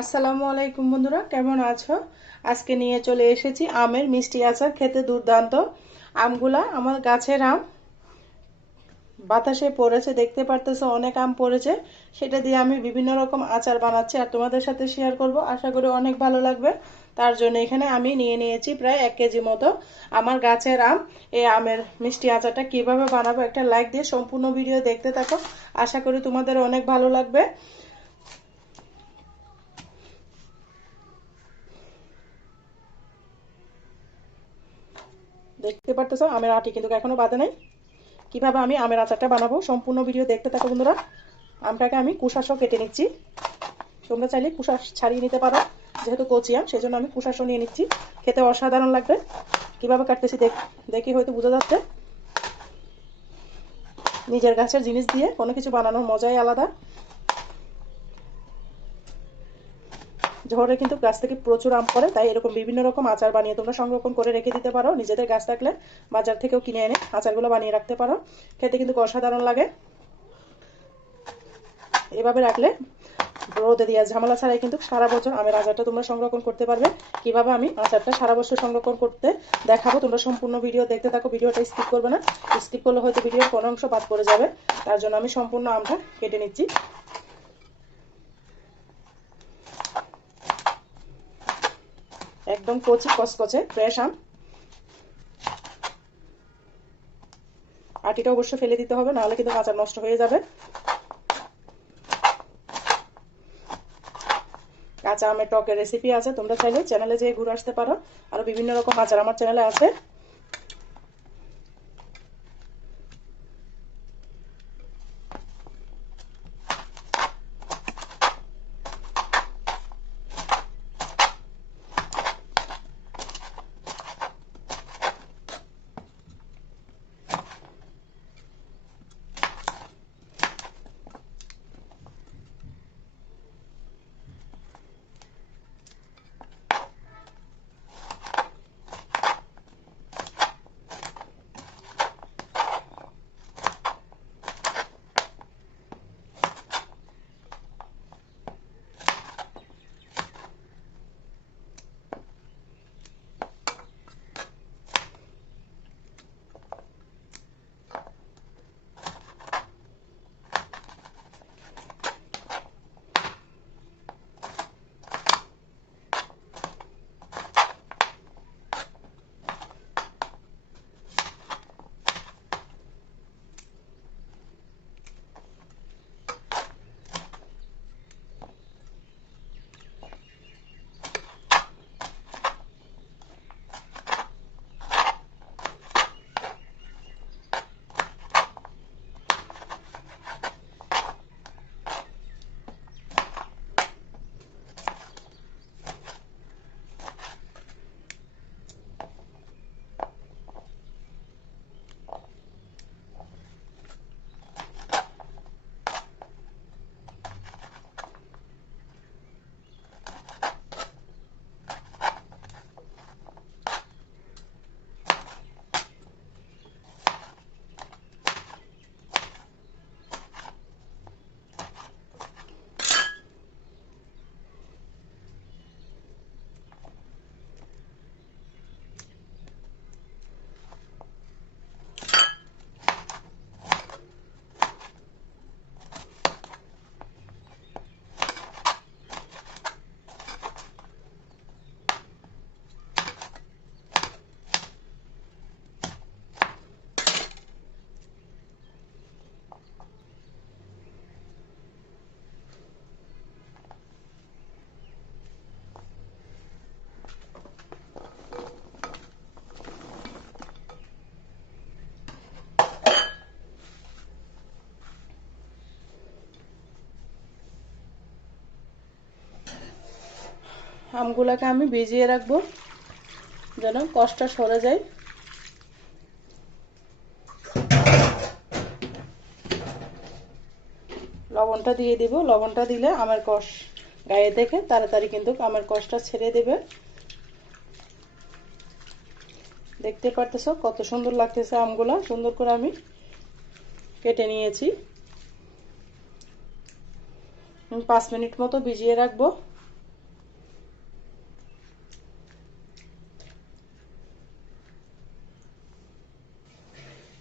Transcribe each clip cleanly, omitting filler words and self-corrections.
আসসালামু আলাইকুম বন্ধুরা, কেমন আছো? আজকে নিয়ে চলে এসেছি আমের মিষ্টি আচার। খেতে দুর্দান্ত। আমগুলা আমার গাছের আম, বাতাসে পড়েছে, দেখতে পারতেছো অনেক আম পড়েছে। সেটা দিয়ে আমি বিভিন্ন রকম আচার বানাচ্ছি আর তোমাদের সাথে শেয়ার করব। আশা করি অনেক ভালো লাগবে। তার জন্য এখানে আমি নিয়ে নিয়েছি প্রায় 1 কেজি মতো আমার গাছের আম। এই আমের মিষ্টি আচারটা কিভাবে বানাবো একটা লাইক দিয়ে সম্পূর্ণ ভিডিও দেখতে থাকো। আশা করি তোমাদের অনেক ভালো লাগবে। দেখতে পারতেছো আমের আটি কিন্তু এখনো বাদে নাই। কিভাবে আমি আমের আচারটা বানাবো সম্পূর্ণ ভিডিও দেখতে থাকো বন্ধুরা। আমটাকে আমি কুশাসও কেটে নিচ্ছি। তোমরা চাইলে কুশাস ছাড়িয়ে নিতে পারো, যেহেতু কচি আম সেজন্য আমি কুশাসও নিয়ে নিচ্ছি। খেতে অসাধারণ লাগবে। কিভাবে কাটতেছি দেখি হয়তো বোঝা যাচ্ছে। নিজের গাছের জিনিস দিয়ে কোনো কিছু বানানোর মজাই আলাদা। ঝড়ে কিন্তু গাছ থেকে প্রচুর আম পড়ে, তাই এরকম বিভিন্ন রকম আচার বানিয়ে তোমরা সংরক্ষণ করে রেখে দিতে পারো। নিজেদের গাছ থাকলে বাজার থেকেও কিনে এনে আচারগুলো বানিয়ে রাখতে পারো। খেতে কিন্তু অসাধারণ লাগে। এভাবে রাখলে রোদে দেওয়া ঝামেলা ছাড়াই কিন্তু সারা বছর আমের আচারটা তোমরা সংরক্ষণ করতে পারবে। কিভাবে আমি আচারটা সারা বছর সংরক্ষণ করতে দেখাবো, তোমরা সম্পূর্ণ ভিডিও দেখতে থাকো। ভিডিওটা স্কিপ করবে না, স্কিপ করলে হয়তো ভিডিওর কোনো অংশ বাদ পড়ে যাবে। তার জন্য আমি সম্পূর্ণ আমটা কেটে নিচ্ছি। একদম কচি কচকচে ফ্রেশ আম। আটিটা অবশ্যই ফেলে দিতে হবে, নাহলে কিন্তু আচার নষ্ট হয়ে যাবে। কাঁচা আমের টকের রেসিপি আছে, তোমরা চাইলে চ্যানেলে যেয়ে ঘুরে আসতে পারো। আরো বিভিন্ন রকম আচার আমার চ্যানেলে আছে। আমগুলাকে আমি ভিজিয়ে রাখবো যেন কষটা সরে যায়। লবণটা দিয়ে দিব। লবণটা দিলে আমের কষ গায়ে থেকে তাড়াতাড়ি কিন্তু আমের কষটা ছেড়ে দেবে। দেখতে পারতেছো কত সুন্দর লাগতেছে আমগুলা। সুন্দর করে আমি কেটে নিয়েছি। 5 মিনিট মতো ভিজিয়ে রাখবো।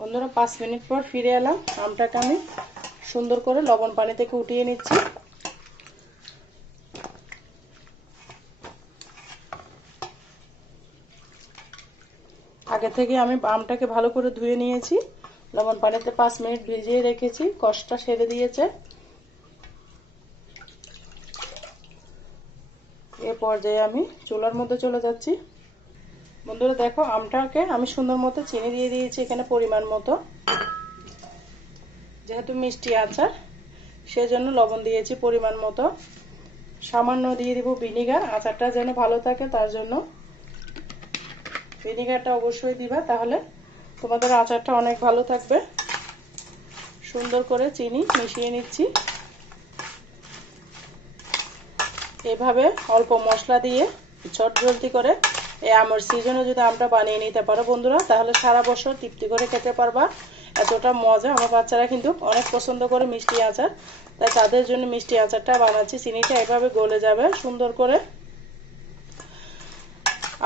বন্ধুরা 5 মিনিট পর ফিরে এলাম। আমটাকে আমি সুন্দর করে লবণ পানি থেকে উঠিয়ে নিচ্ছি। আগে থেকে আমি আমটাকে ভালো করে ধুয়ে নিয়েছি, লবণ পানিতে 5 মিনিট ভিজিয়ে রেখেছি, কষটা সেরে দিয়েছে। এ পর্যায়ে আমি চুলার মধ্যে চলে যাচ্ছি। বন্ধুরা দেখো, আমটাকে আমি সুন্দর মতো চিনি দিয়ে দিয়েছি এখানে পরিমাণ মতো। যেহেতু মিষ্টি আচার সেজন্য লবণ দিয়েছি পরিমাণ মতো। সামান্য দিয়ে দিব ভিনিগার, আচারটা যেন ভালো থাকে তার জন্য ভিনিগারটা অবশ্যই দিবা, তাহলে তোমাদের আচারটা অনেক ভালো থাকবে। সুন্দর করে চিনি মিশিয়ে নিচ্ছি। এভাবে অল্প মশলা দিয়ে ঝটঝলতি করে এই আমের সিজনে যদি আমটা বানিয়ে নিতে পারো বন্ধুরা, তাহলে সারা বছর তৃপ্তি করে খেতে পারবা। এতটা মজা। আমার বাচ্চারা কিন্তু অনেক পছন্দ করে মিষ্টি আচার, তাই তাদের জন্য মিষ্টি আচারটা বানাচ্ছি। চিনিটা এভাবে গলে যাবে সুন্দর করে।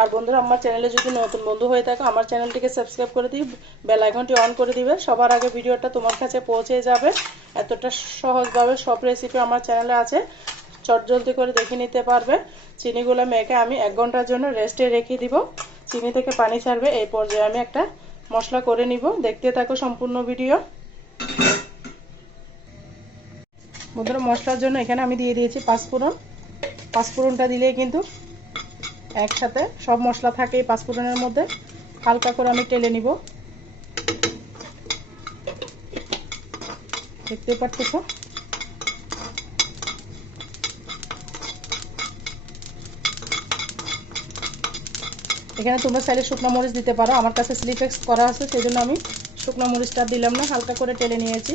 আর বন্ধুরা, আমার চ্যানেলে যদি নতুন বন্ধু হয়ে থাকো, আমার চ্যানেলটিকে সাবস্ক্রাইব করে দিই, বেল আইকনটি অন করে দিবে, সবার আগে ভিডিওটা তোমার কাছে পৌঁছে যাবে। এতটা সহজভাবে সব রেসিপি আমার চ্যানেলে আছে, চটজলদি করে দেখে নিতে পারবে। চিনিগুলো মেখে আমি 1 ঘন্টার জন্য রেস্টে রেখে দিব। চিনি থেকে পানি ছাড়বে। এই পর্যায়ে আমি একটা মশলা করে নিব, দেখতে থাকো সম্পূর্ণ ভিডিও। বন্ধুরা, মশলার জন্য এখানে আমি দিয়ে দিয়েছি পাঁচফোড়ন। পাঁচফোড়নটা দিলেই কিন্তু একসাথে সব মশলা থাকে এই পাঁচফোড়নের মধ্যে। হালকা করে আমি টেলে নিব, দেখতে পারতেছো। এখানে তোমরা চাইলে শুকনো মরিচ দিতে পারো, আমার কাছে স্লিপেক্স করা আছে সেজন্য আমি শুকনো মরিচটা দিলাম না, হালকা করে টেলে নিয়েছি।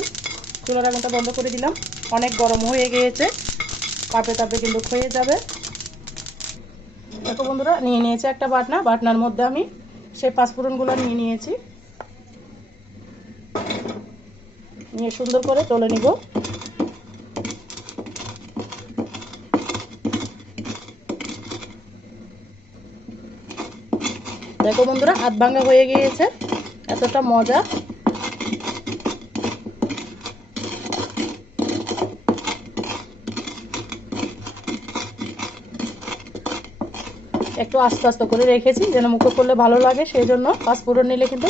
চুলার আগুনটা বন্ধ করে দিলাম। অনেক গরম হয়ে গিয়েছে, তাপে তাপে কিন্তু হয়ে যাবে। দেখো বন্ধুরা, নিয়ে নিয়েছি একটা বাটনা। বাটনার মধ্যে আমি সেই পাঁচফোড়নগুলো নিয়ে নিয়েছি, নিয়ে সুন্দর করে তুলে নিব। দেখো বন্ধুরা, হাত ভাঙা হয়ে গিয়েছে, এতটা মজা। একটু আস্তে আস্তে করে রেখেছি যেন মুখে করলে ভালো লাগে, সেই জন্য পাঁচফোড়ন নিলে কিন্তু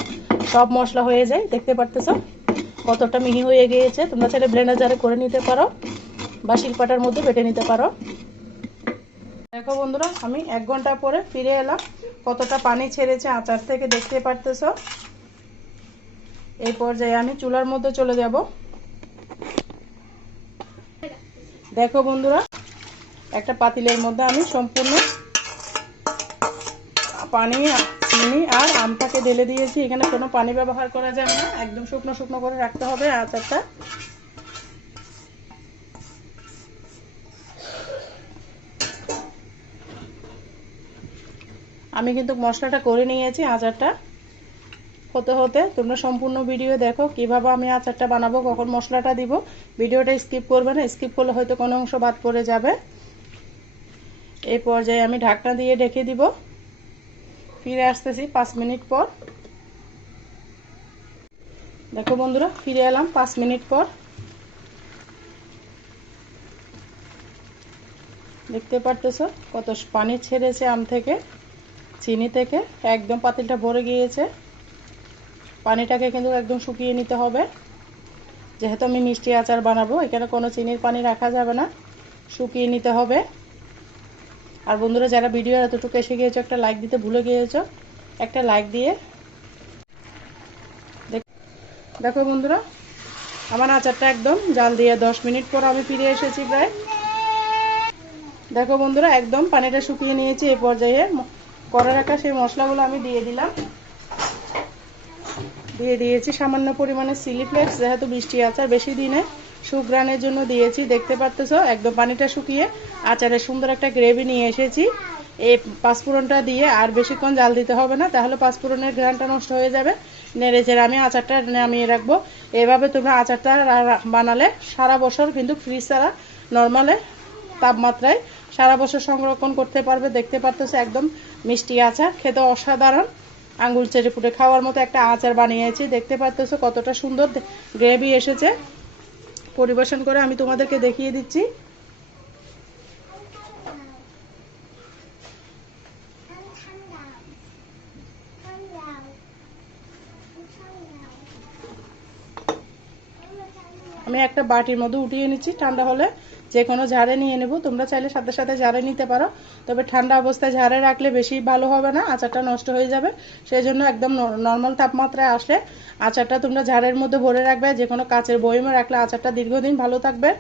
সব মশলা হয়ে যায়। দেখতে পারতেছো কতটা মিহি হয়ে গিয়েছে। তোমরা চাইলে ব্লেন্ডার জারে করে নিতে পারো বা শিলপাটার মধ্যে বেটে নিতে পারো। দেখো বন্ধুরা, আমি 1 ঘন্টা পরে ফিরে এলাম। কতটা পানি ছেড়েছে আচার থেকে দেখতে পারতেছো। এই পর্যায়ে আমি চুলার মধ্যে চলে যাব। দেখো বন্ধুরা, একটা পাতিলের মধ্যে আমি সম্পূর্ণ পানি, চিনি আর আমটাকে ঢেলে দিয়েছি। এখানে কোনো পানি ব্যবহার করা যাবে না, একদম শুকনো শুকনো করে রাখতে হবে আচারটা। আমি কিন্তু মশলাটা করে নিয়েছি। আচারটা হতে হতে তোমরা সম্পূর্ণ ভিডিও দেখো কিভাবে আমি আচারটা বানাবো, কখন মশলাটা দিব। ভিডিওটা স্কিপ করবে না, স্কিপ করলে হয়তো কোনো অংশ বাদ পড়ে যাবে। এই পর্যায়ে আমি ঢাকনা দিয়ে ঢেকে দিব। ফিরে আসতেছি 5 মিনিট পর। দেখো বন্ধুরা, ফিরে এলাম 5 মিনিট পর। দেখতে পারতেছো কত পানি ছেড়েছে আম থেকে, চিনি থেকে, একদম পাতিলটা ভরে গিয়েছে। পানিটাকে কিন্তু একদম শুকিয়ে নিতে হবে, যেহেতু আমি মিষ্টি আচার বানাবো, এখানে কোনো চিনির পানি রাখা যাবে না, শুকিয়ে নিতে হবে। আর বন্ধুরা, যারা ভিডিও এতটুকু এসে গিয়েছো, একটা লাইক দিতে ভুলে গিয়েছো, একটা লাইক দিয়ে দেখো বন্ধুরা, আমার আচারটা একদম জাল দিয়ে 10 মিনিট পর আমি ফিরে এসেছি প্রায়। দেখো বন্ধুরা, একদম পানিটা শুকিয়ে নিয়েছি। এই পর্যায়ে করে রাখা সেই মশলাগুলো আমি দিয়ে দিলাম। দিয়ে দিয়েছি সামান্য পরিমাণে চিলি ফ্লেক্স, যেহেতু বৃষ্টি আচার বেশি দিনে সুঘ্রাণের জন্য দিয়েছি। দেখতে পারতেছো একদম পানিটা শুকিয়ে আচারের সুন্দর একটা গ্রেভি নিয়ে এসেছি। এই পাঁচফোড়নটা দিয়ে আর বেশিক্ষণ জাল দিতে হবে না, তাহলে পাঁচফোড়নের ঘ্রাণটা নষ্ট হয়ে যাবে। নেড়ে চেড়ে আমি আচারটা নামিয়ে রাখবো। এভাবে তোমরা আচারটা বানালে সারা বছর কিন্তু ফ্রিজ ছাড়া নর্মালে তাপমাত্রায় সারা বছর সংরক্ষণ করতে পারবে। দেখতে পারতেছো একদম মিষ্টি আচার, খেতে অসাধারণ। আঙ্গুল চেটে পুটে খাওয়ার মতো একটা আচার বানিয়েছি। দেখতে পাচ্ছ কতটা সুন্দর গ্রেভি এসেছে। পরিবেশন করে আমি তোমাদেরকে দেখিয়ে দিচ্ছি। আমি একটা বাটির মধ্যে উঠিয়ে নিচ্ছি, ঠান্ডা হলে যে কোনো ঝাড়ে নিয়ে নেব। তোমরা চাইলে সাথে সাথে ঝাড়ে নিতে পারো, তবে ঠান্ডা অবস্থায় ঝাড়ে রাখলে বেশি ভালো হবে না, আচারটা নষ্ট হয়ে যাবে। সেই জন্য একদম নর্মাল তাপমাত্রায় আসলে আচারটা তোমরা ঝাড়ের মধ্যে ভরে রাখবে। যে কোনো কাচের বয়মে রাখলে আচারটা দীর্ঘদিন ভালো থাকবে।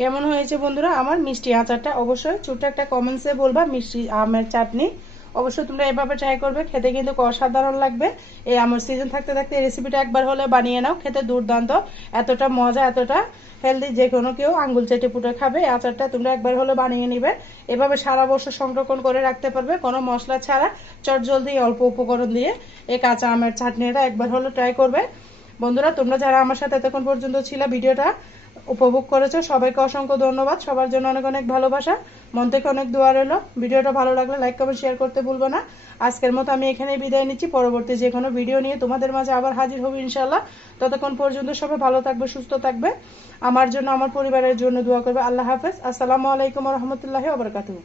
কেমন হয়েছে বন্ধুরা আমার মিষ্টি আচারটা? অবশ্যই ছোট্ট একটা কমেন্টসে বলবা। মিষ্টি আমের চাটনি অবশ্যই তোমরা এভাবে ট্রাই করবে, খেতে কিন্তু অসাধারণ লাগবে। এই আমের সিজন থাকতে থাকতে এই রেসিপিটা একবার হলে বানিয়ে নাও, খেতে দুর্দান্ত, এতটা মজা, এতটা হেলদি, যে কোনো কেউ আঙ্গুল চেটে পুটে খাবে। এই আচারটা তোমরা একবার হলে বানিয়ে নিবে, এভাবে সারা বছর সংরক্ষণ করে রাখতে পারবে কোনো মশলা ছাড়া, চটজলদি অল্প উপকরণ দিয়ে এই কাঁচা আমের চাটনিটা একবার হলে ট্রাই করবে। বন্ধুরা তোমরা যারা আমার সাথে এতক্ষণ পর্যন্ত ছিল, ভিডিওটা উপভোগ করেছো, সবাইকে অসংখ্য ধন্যবাদ। সবার জন্য অনেক অনেক ভালোবাসা, মন থেকে অনেক দোয়া রইলো। ভিডিওটা ভালো লাগলে লাইক কমেন্ট শেয়ার করতে ভুলবো না। আজকের মতো আমি এখানেই বিদায় নিচ্ছি, পরবর্তী যে কোনো ভিডিও নিয়ে তোমাদের মাঝে আবার হাজির হব ইনশাল্লাহ। ততক্ষণ পর্যন্ত সবাই ভালো থাকবে, সুস্থ থাকবে, আমার জন্য আমার পরিবারের জন্য দোয়া করবে। আল্লাহ হাফেজ। আসসালামু আলাইকুম রহমতুল্লাহি ওয়া বারাকাতুহু।